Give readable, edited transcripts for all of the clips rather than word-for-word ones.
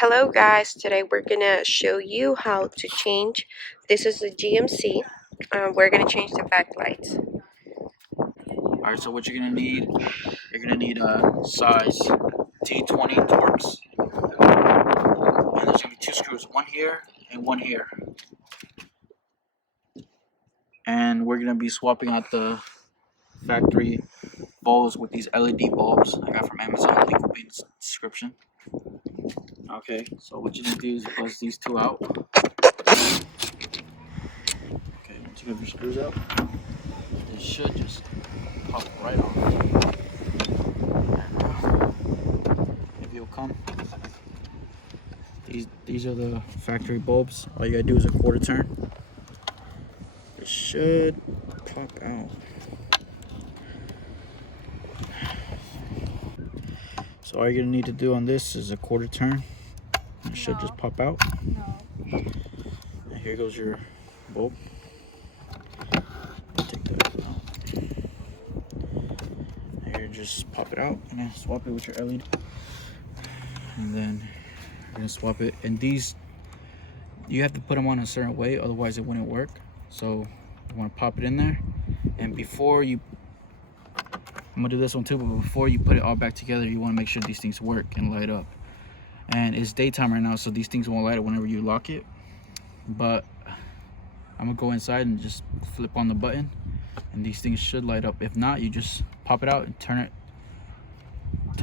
Hello guys, today we're gonna show you how to change. This is the GMC. We're gonna change the backlights. Alright, so what you're gonna need a size T20 Torx, and there's gonna be two screws, one here and one here. And we're gonna be swapping out the factory bulbs with these LED bulbs I got from Amazon. Link will be in the description. Okay, so what you're gonna do is buzz these two out. Okay, once you have your screws out, it should just pop right off. Maybe it'll come. These are the factory bulbs. All you gotta do is a quarter turn. It should pop out. So all you're gonna need to do on this is a quarter turn. It should just pop out. And here goes your bulb. Take that out. And here, just pop it out and then swap it with your LED. And then you're gonna swap it. And these, you have to put them on a certain way, otherwise it wouldn't work. So you want to pop it in there, and before you, I'm gonna do this one too, but before you put it all back together, you want to make sure these things work and light up. And it's daytime right now, so these things won't light up whenever you lock it. But I'm gonna go inside and just flip on the button, and these things should light up. If not, you just pop it out and turn it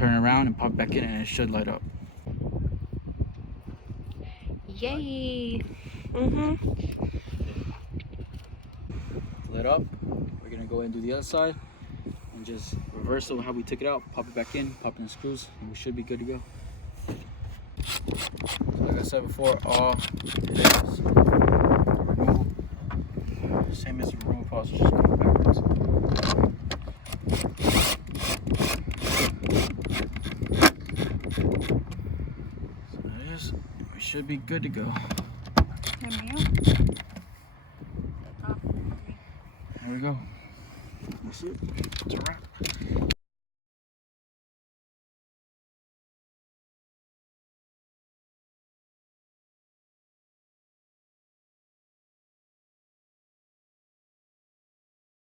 around and pop back in, and it should light up. Yay! Lit up. We're gonna go ahead and do the other side and just reverse it how we took it out, pop it back in, pop in the screws, and we should be good to go. So like I said before, all it is removal, same as the removal process, just going backwards. So that is, we should be good to go. There we go. That's it. It's a wrap.